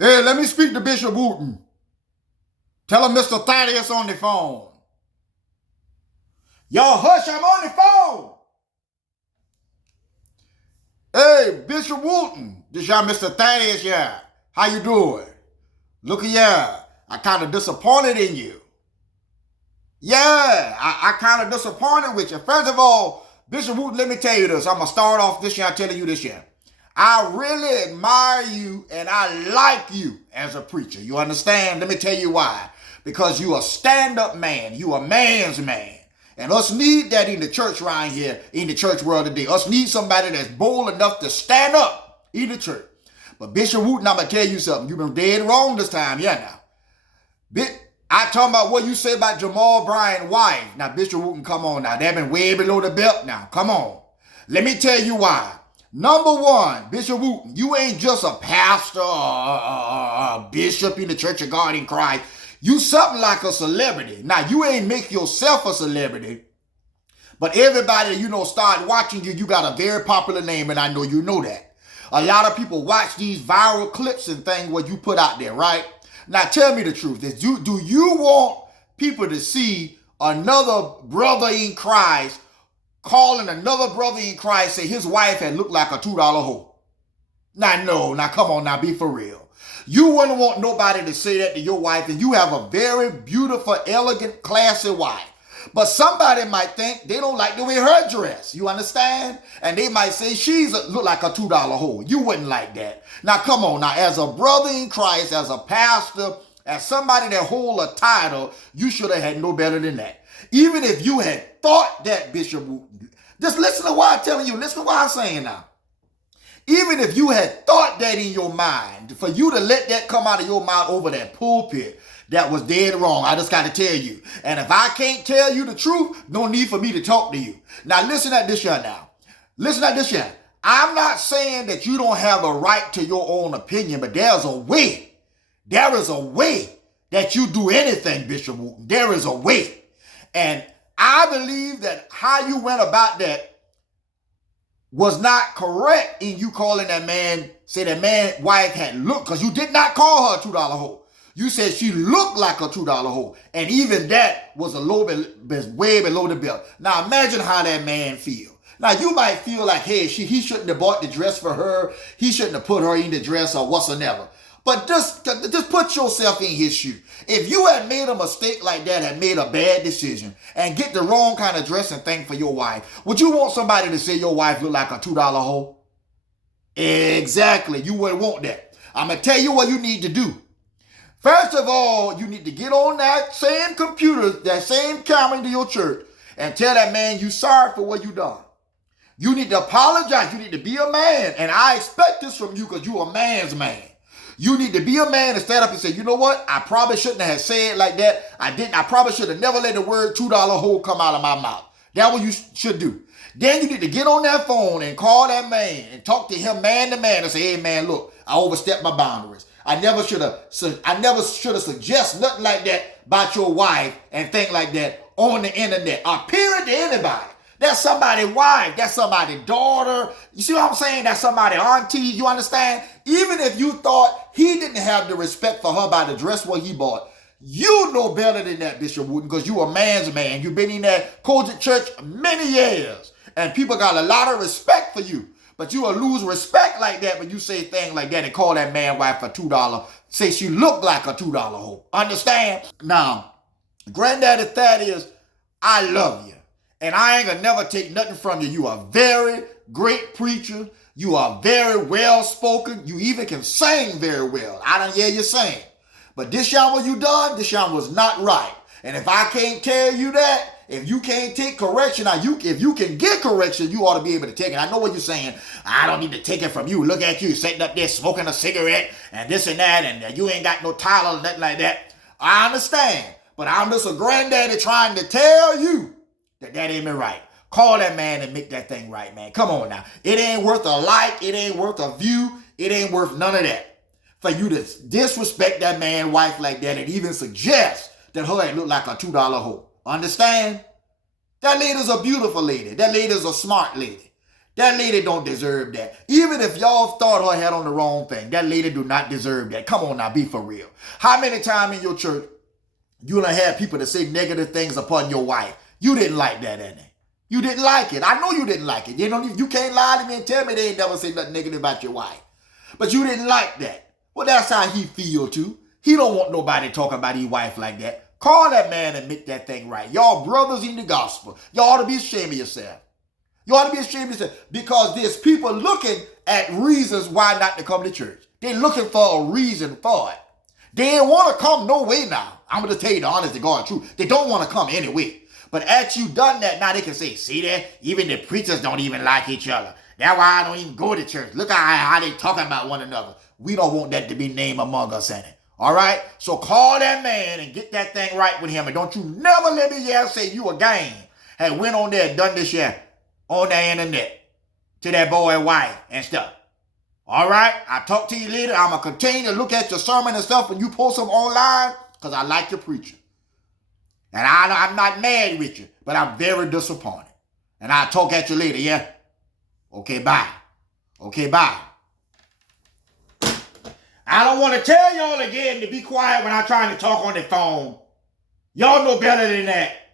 Hey, let me speak to Bishop Wooten. Tell him Mr. Thaddeus on the phone. Y'all hush, I'm on the phone. Hey, Bishop Wooten. This y'all Mr. Thaddeus, yeah. How you doing? Look at ya. I kind of disappointed in you. Yeah, I kind of disappointed with you. First of all, Bishop Wooten, let me tell you this. I'm going to start off this year telling you this year. I really admire you and I like you as a preacher. You understand? Let me tell you why. Because you a stand-up man. You a man's man. And us need that in the church around here, in the church world today. Us need somebody that's bold enough to stand up in the church. But Bishop Wooten, I'm going to tell you something. You've been dead wrong this time. Yeah, now. I talking about what you say about Jamal Bryant's wife. Now, Bishop Wooten, come on now. They've been way below the belt now. Come on. Let me tell you why. Number one, Bishop Wooten, you ain't just a pastor or a bishop in the Church of God in Christ. You something like a celebrity. Now, you ain't make yourself a celebrity, but everybody, start watching you. You got a very popular name, and I know you know that. A lot of people watch these viral clips and things what you put out there, right? Now, tell me the truth. Do you want people to see another brother in Christ calling another brother in Christ say his wife had looked like a $2 hoe? Now, no. Now, come on now. Be for real. You wouldn't want nobody to say that to your wife, and you have a very beautiful, elegant, classy wife. But somebody might think they don't like the way her dress. You understand? And they might say look like a $2 hoe. You wouldn't like that. Now, come on. Now, as a brother in Christ, as a pastor, as somebody that hold a title, you should have had no better than that. Even if you had thought that, Bishop Wooten, just listen to what I'm telling you. Listen to what I'm saying now. Even if you had thought that in your mind, for you to let that come out of your mouth over that pulpit, that was dead wrong. I just got to tell you. And if I can't tell you the truth, no need for me to talk to you. Now, listen at this here now. Listen at this here. I'm not saying that you don't have a right to your own opinion, but there's a way. There is a way that you do anything, Bishop Wooten. There is a way. And I believe that how you went about that was not correct in you calling that man, say that man's wife had looked, because you did not call her a $2 hoe. You said she looked like a $2 hoe. And even that was a little bit, way below the belt. Now imagine how that man feel. Now you might feel like, hey, he shouldn't have bought the dress for her. He shouldn't have put her in the dress or whatsoever. But just put yourself in his shoe. If you had made a mistake like that, had made a bad decision, and get the wrong kind of dress and thing for your wife, would you want somebody to say your wife look like a $2 hoe? Exactly. You wouldn't want that. I'm going to tell you what you need to do. First of all, you need to get on that same computer, that same camera into your church, and tell that man you sorry for what you done. You need to apologize. You need to be a man. And I expect this from you because you're a man's man. You need to be a man and stand up and say, you know what? I probably shouldn't have said it like that. I probably should have never let the word $2 hoe come out of my mouth. That's what you should do. Then you need to get on that phone and call that man and talk to him man to man and say, hey man, look, I overstepped my boundaries. I never should have suggested nothing like that about your wife and think like that on the internet or period to anybody. That's somebody's wife. That's somebody's daughter. You see what I'm saying? That's somebody's auntie. You understand? Even if you thought he didn't have the respect for her by the dress what he bought, you know better than that, Bishop Wooten, because you a man's man. You've been in that Kojic church many years, and people got a lot of respect for you. But you will lose respect like that when you say things like that and call that man wife for $2. Say she looked like a $2 hoe. Understand? Now, Granddaddy Thaddeus, I love you. And I ain't gonna never take nothing from you. You are a very great preacher. You are very well spoken. You even can sing very well. I done hear you sing. But this y'all what you done, this y'all was not right. And if I can't tell you that, if you can't take correction, if you can get correction, you ought to be able to take it. I know what you're saying. I don't need to take it from you. Look at you sitting up there smoking a cigarette and this and that, and you ain't got no title or nothing like that. I understand. But I'm just a granddaddy trying to tell you that ain't me right. Call that man and make that thing right, man. Come on now. It ain't worth a like. It ain't worth a view. It ain't worth none of that. For you to disrespect that man's wife like that and even suggest that her ain't look like a $2 hoe. Understand? That lady's a beautiful lady. That lady's a smart lady. That lady don't deserve that. Even if y'all thought her head on the wrong thing, that lady do not deserve that. Come on now, be for real. How many times in your church you done had people that say negative things upon your wife? You didn't like that, didn't they? You didn't like it. I know you didn't like it. You can't lie to me and tell me they ain't never say nothing negative about your wife. But you didn't like that. Well, that's how he feel too. He don't want nobody talking about his wife like that. Call that man and make that thing right. Y'all brothers in the gospel. Y'all ought to be ashamed of yourself. You ought to be ashamed of yourself because there's people looking at reasons why not to come to church. They're looking for a reason for it. They ain't want to come no way now. I'm going to tell you the honest to God truth. They don't want to come anyway. But after you done that, now they can say, see that? Even the preachers don't even like each other. That's why I don't even go to church. Look how they talking about one another. We don't want that to be named among us, ain't it? All right? So call that man and get that thing right with him. And don't you never let me hear say you again had went on there and done this shit on the internet to that boy wife and stuff. All right? I'll talk to you later. I'm going to continue to look at your sermon and stuff when you post them online because I like your preaching. And I'm not mad with you, but I'm very disappointed. And I'll talk at you later, yeah? Okay, bye. Okay, bye. I don't want to tell y'all again to be quiet when I'm trying to talk on the phone. Y'all know better than that.